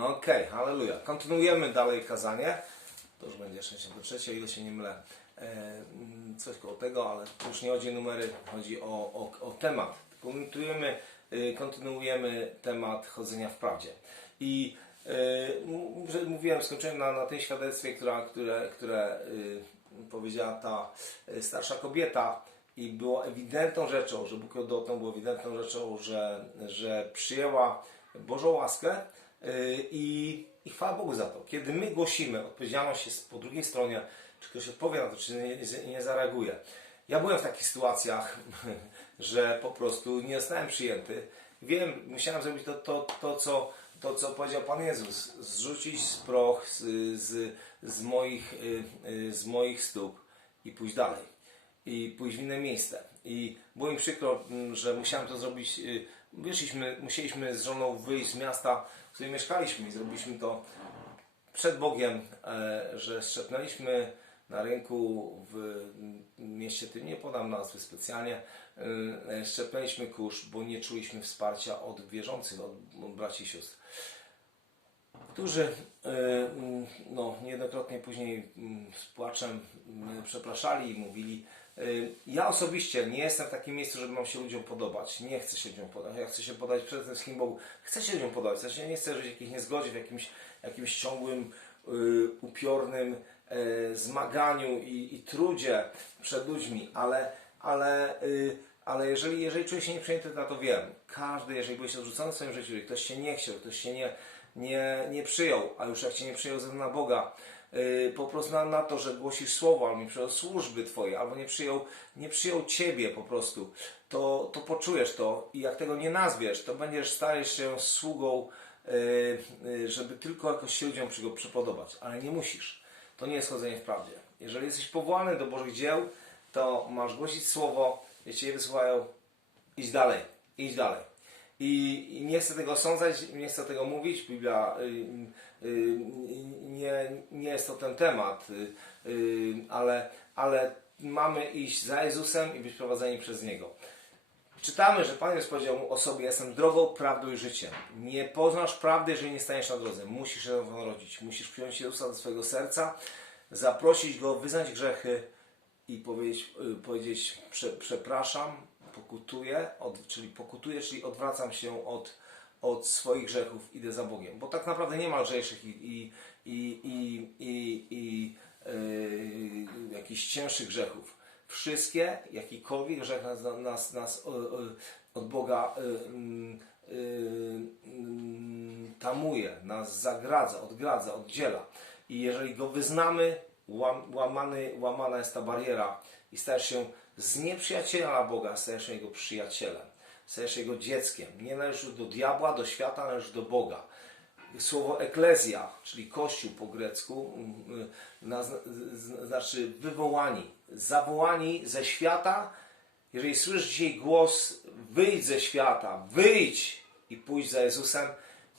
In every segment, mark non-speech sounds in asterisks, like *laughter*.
Okej, halleluja. Kontynuujemy dalej kazanie. To już będzie 63, o ile się nie mylę. E, mm, coś koło tego, ale już nie chodzi o numery, chodzi o, o, o temat. Kontynuujemy, y, kontynuujemy temat chodzenia w prawdzie. I że mówiłem, skończyłem na, na tej świadectwie, która, które, które y, powiedziała ta starsza kobieta i było ewidentną rzeczą, że Bóg ją dotknął, było ewidentną rzeczą, że, że przyjęła Bożą łaskę i, i chwała Bogu za to. Kiedy my głosimy, odpowiedzialność jest po drugiej stronie, czy ktoś odpowie na to, czy nie, nie, zareaguje. Ja byłem w takich sytuacjach, *laughs* że po prostu nie zostałem przyjęty. Wiem, musiałem zrobić to, to, to, co, to co powiedział Pan Jezus. Zrzucić z proch z, z, z, moich, y, y, z moich stóp i pójść dalej. I pójść w inne miejsce. I było mi przykro, mm, że musiałem to zrobić. Wyszliśmy, musieliśmy z żoną wyjść z miasta, w którym mieszkaliśmy i zrobiliśmy to przed Bogiem, e, że strzepnęliśmy na rynku w mieście tym, nie podam nazwy specjalnie, e, szczepnęliśmy kurz, bo nie czuliśmy wsparcia od wierzących, od, braci i sióstr, którzy e, no, niejednokrotnie później mm, z płaczem mm, przepraszali i mówili, e, ja osobiście nie jestem w takim miejscu, żeby mam się ludziom podobać. Nie chcę się ludziom podać. Ja chcę się podać przede wszystkim Bogu. Chcę się ludziom podać. Znaczy, ja nie chcę żyć w jakiejś niezgodzie, w jakimś, jakimś ciągłym, y, upiornym e, zmaganiu i, i trudzie przed ludźmi, ale, ale, y, ale jeżeli, jeżeli czuję się nieprzyjęty, to, to wiem. Każdy, jeżeli byłeś odrzucony w swoim życiu, ktoś się nie chciał, ktoś się nie, nie, nie przyjął, a już jak cię nie przyjął ze względu na Boga, y, po prostu na, na to, że głosisz słowo, albo nie przyjął służby Twoje, albo nie przyjął, nie przyjął Ciebie po prostu, to, to poczujesz to i jak tego nie nazwiesz, to będziesz stajesz się sługą, y, y, żeby tylko jakoś się ludziom przy- przypodobać, ale nie musisz. To nie jest chodzenie w prawdzie. Jeżeli jesteś powołany do Bożych dzieł, to masz głosić słowo, jeśli je wysłuchają, idź dalej, idź dalej. I, nie chcę tego osądzać, nie chcę tego mówić. Biblia y, y, y, nie, nie jest to ten temat, ale, ale mamy iść za Jezusem i być prowadzeni przez Niego. Czytamy, że Pan Jezus powiedział o sobie: Jestem drogą, prawdą i życiem. Nie poznasz prawdy, jeżeli nie staniesz na drodze. Musisz się narodzić. Musisz przyjąć Jezusa do swojego serca, zaprosić Go, wyznać grzechy i powiedzieć, powiedzieć prze, przepraszam, pokutuję, od, czyli pokutuję, czyli odwracam się od, od swoich grzechów, idę za Bogiem. Bo tak naprawdę nie ma lżejszych i, i, i, i, i, i yy, jakichś cięższych grzechów. Wszystkie, jakikolwiek grzech nas, nas, nas y, y, od Boga y, y, y, tamuje, nas zagradza, odgradza, oddziela. I jeżeli go wyznamy, łam, łamany, łamana jest ta bariera i stajesz się z nieprzyjaciela Boga, stajesz się jego przyjacielem, stajesz się jego dzieckiem. Nie należysz do diabła, do świata, należysz do Boga. Słowo eklezja, czyli kościół po grecku, mm, z- z- znaczy wywołani, zawołani ze świata. Jeżeli słyszysz dzisiaj głos, wyjdź ze świata, wyjdź i pójdź za Jezusem,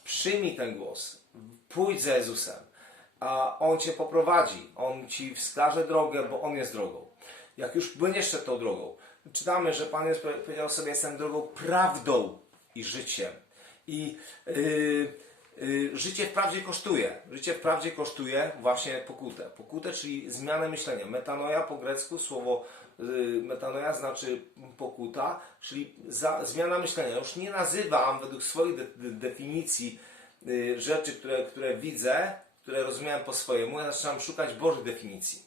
przyjmij ten głos, pójdź za Jezusem, a On Cię poprowadzi, On Ci wskaże drogę, bo On jest drogą. Jak już będziesz szedł tą drogą, czytamy, że Pan Jezus powiedział sobie, jestem drogą, prawdą i życiem. I yy, yy, życie w prawdzie kosztuje. Życie w prawdzie kosztuje właśnie pokutę. Pokutę, czyli zmianę myślenia. Metanoja po grecku, słowo yy, metanoja znaczy pokuta, czyli za, zmiana myślenia. Już nie nazywam według swoich de, de, definicji yy, rzeczy, które, które widzę, które rozumiałem po swojemu. Ja zaczynam szukać Bożych definicji.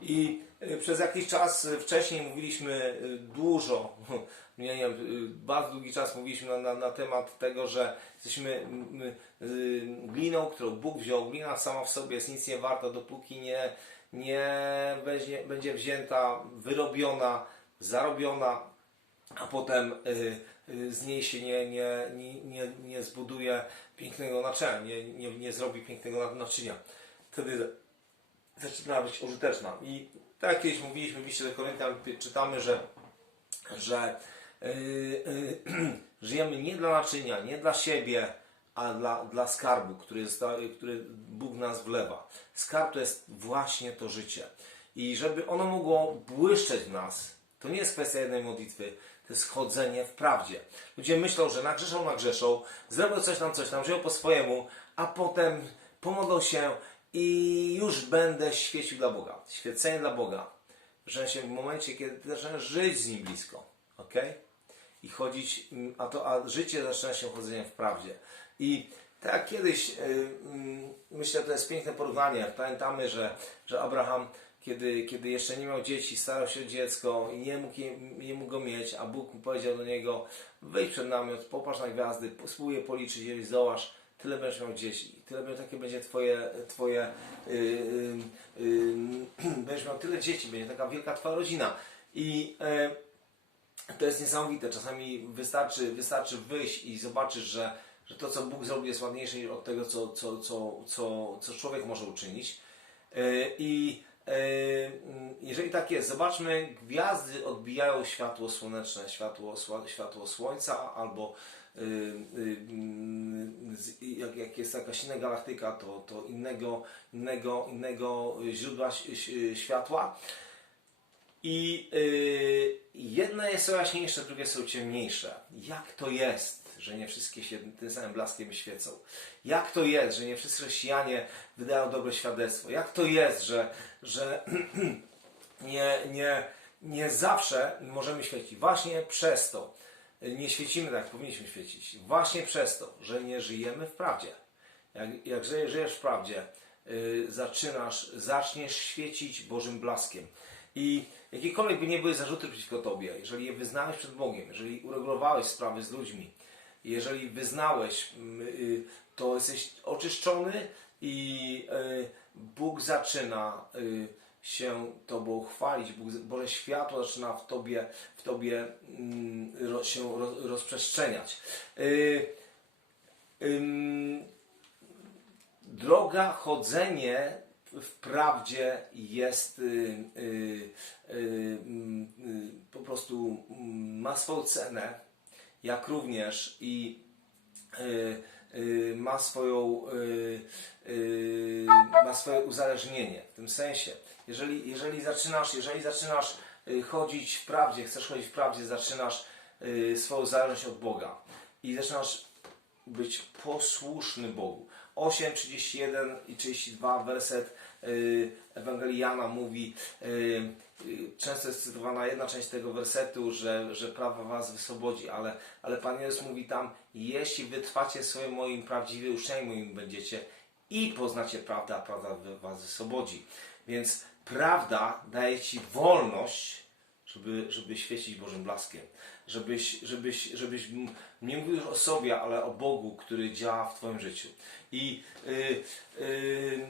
I przez jakiś czas y, wcześniej mówiliśmy y, dużo, *laughs* nie wiem, bardzo długi czas mówiliśmy na, na, na temat tego, że jesteśmy gliną, którą Bóg wziął. Glina sama w sobie jest nic nie warta, dopóki nie, nie weźmie, będzie wzięta, wyrobiona, zarobiona, a potem z niej się nie, nie, nie, nie, nie zbuduje pięknego naczynia, nie, nie, nie zrobi pięknego naczynia. Wtedy zaczyna być użyteczna. I tak jak kiedyś mówiliśmy w liście do Koryntian, czytamy, że, że yy, yy, *clears throat* żyjemy nie dla naczynia, nie dla siebie, a dla, dla skarbu, który, jest, który Bóg nas wlewa. Skarb to jest właśnie to życie. I żeby ono mogło błyszczeć w nas, to nie jest kwestia jednej modlitwy, to jest chodzenie w prawdzie. Ludzie myślą, że nagrzeszą, nagrzeszą, zrobią coś tam, coś tam, żyją po swojemu, a potem pomodlą się i już będę świecił dla Boga. Świecenie dla Boga. Że się w momencie, kiedy zaczynasz żyć z Nim blisko. ok? I chodzić, a to a życie zaczyna się chodzeniem w prawdzie. I tak kiedyś, y, mm, myślę, to jest piękne porównanie. Pamiętamy, że, że Abraham, kiedy, kiedy jeszcze nie miał dzieci, starał się o dziecko i nie mógł, nie mógł go mieć, a Bóg mu powiedział do niego: wyjdź przed namiot, popatrz na gwiazdy, spróbuj policzyć, jeżeli zdołasz, tyle będziesz miał dzieci. Tyle będzie, takie będzie Twoje, twoje yy, yy, yy, będziesz miał tyle dzieci, będzie taka wielka Twoja rodzina. I yy, to jest niesamowite. Czasami wystarczy, wystarczy wyjść i zobaczysz, że, że to, co Bóg zrobi, jest ładniejsze od tego, co, co, co, co, co człowiek może uczynić. Yy, I yy, jeżeli tak jest, zobaczmy, gwiazdy odbijają światło słoneczne, światło, światło słońca, albo jak, jak jest jakaś inna galaktyka, to, to innego, innego, innego źródła światła. I y, jedne są jaśniejsze, drugie są ciemniejsze. Jak to jest, że nie wszystkie się tym samym blaskiem świecą? Jak to jest, że nie wszyscy chrześcijanie wydają dobre świadectwo? Jak to jest, że, że *clears throat* nie, nie, nie zawsze możemy świecić? Właśnie przez to nie świecimy tak, jak powinniśmy świecić. Właśnie przez to, że nie żyjemy w prawdzie. Jak, jak żyjesz, w prawdzie, y, zaczynasz, zaczniesz świecić Bożym blaskiem. I jakiekolwiek by nie były zarzuty przeciwko Tobie, jeżeli je wyznałeś przed Bogiem, jeżeli uregulowałeś sprawy z ludźmi, jeżeli wyznałeś, mm, y, to jesteś oczyszczony i y, Bóg zaczyna się Tobą chwalić, Bóg, Boże światło zaczyna w Tobie, w tobie mm, ro, się roz, rozprzestrzeniać. Y, ym, droga, chodzenie w prawdzie jest y, y, y, mm, y, po prostu mm, ma swoją cenę, jak również i y, y, ma swoją y, y, ma swoje uzależnienie w tym sensie. Jeżeli, jeżeli zaczynasz, jeżeli zaczynasz y, chodzić w prawdzie, chcesz chodzić w prawdzie, zaczynasz y, swoją zależność od Boga i zaczynasz być posłuszny Bogu. 8, 31 i 32 werset y, Ewangelii Jana mówi, y, y, często jest cytowana jedna część tego wersetu, że, że prawa was wyswobodzi, ale, ale Pan Jezus mówi tam, jeśli wytrwacie swoim moim prawdziwie uczniami moim będziecie i poznacie prawdę, a prawda was wyswobodzi. Więc prawda daje Ci wolność, żeby, żeby świecić Bożym blaskiem. Żebyś, żebyś, żebyś nie mówił już o sobie, ale o Bogu, który działa w Twoim życiu. I y, y,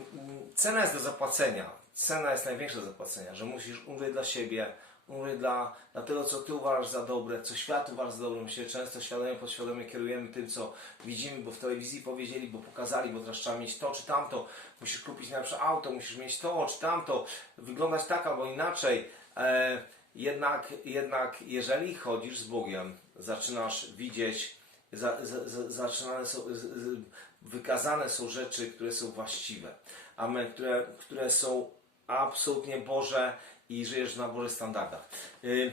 cena jest do zapłacenia. Cena jest największa do zapłacenia, że musisz umrzeć dla siebie, umrzeć dla, dla tego, co Ty uważasz za dobre, co świat uważa za dobre. My się często świadomie, podświadomie kierujemy tym, co widzimy, bo w telewizji powiedzieli, bo pokazali, bo teraz trzeba mieć to czy tamto. Musisz kupić najlepsze auto, musisz mieć to czy tamto, wyglądać tak albo inaczej. E, jednak, jednak jeżeli chodzisz z Bogiem, zaczynasz widzieć, za, za, za, zaczynane są, wykazane są rzeczy, które są właściwe. Które, które są absolutnie Boże i żyjesz na Bożych standardach. Y,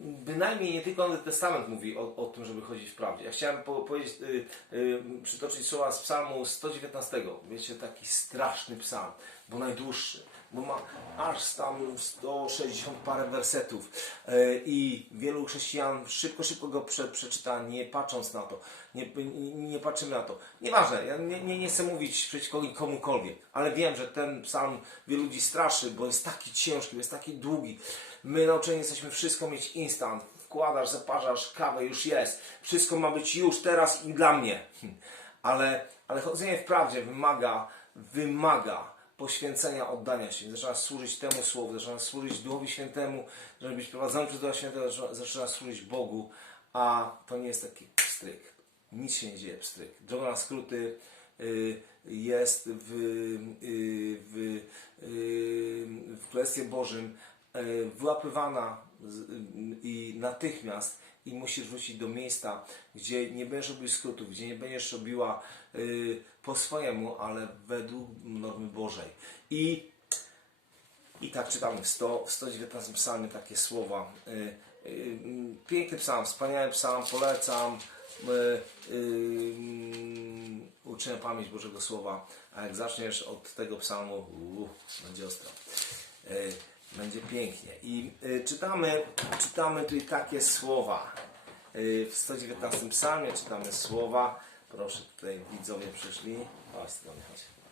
bynajmniej nie tylko Nowy Testament mówi o, o tym, żeby chodzić w prawdzie. Ja chciałem po, powiedzieć, y, y, przytoczyć słowa z psalmu 119. Wiecie, taki straszny psalm, bo najdłuższy, bo ma aż tam 160 parę wersetów y, i wielu chrześcijan szybko, szybko go prze, przeczyta, nie patrząc na to. Nie, nie, nie patrzymy na to. Nieważne, ja nie, nie, nie chcę mówić przeciwko komukolwiek, ale wiem, że ten psalm wielu ludzi straszy, bo jest taki ciężki, jest taki długi. My nauczeni jesteśmy wszystko mieć instant. Wkładasz, zaparzasz kawę, już jest. Wszystko ma być już, teraz i dla mnie. Hm. Ale, ale chodzenie w prawdzie wymaga, wymaga poświęcenia, oddania się. Zaczynasz służyć temu Słowu, zaczynasz służyć Duchowi Świętemu, żeby być prowadzony przez Ducha Świętego, zaczynasz służyć Bogu, a to nie jest taki pstryk. Nic się nie dzieje pstryk. Droga na skróty y, jest w, y, w, y, w Królestwie Bożym wyłapywana z- y, i natychmiast i musisz wrócić do miejsca, gdzie nie będziesz robił skrótów, gdzie nie będziesz robiła y, po swojemu, ale według normy Bożej. I i tak czytamy w, 100, w 119 psalmie takie słowa. Y, Piękny psalm, wspaniały psalm, polecam. e, ym, uczę pamięć Bożego Słowa, a jak zaczniesz od tego psalmu, uu, będzie ostro. Będzie pięknie. I e, czytamy, czytamy tu takie słowa. E, w 119 psalmie czytamy słowa. Proszę, tutaj widzowie przyszli. Chodź, strony, chodź.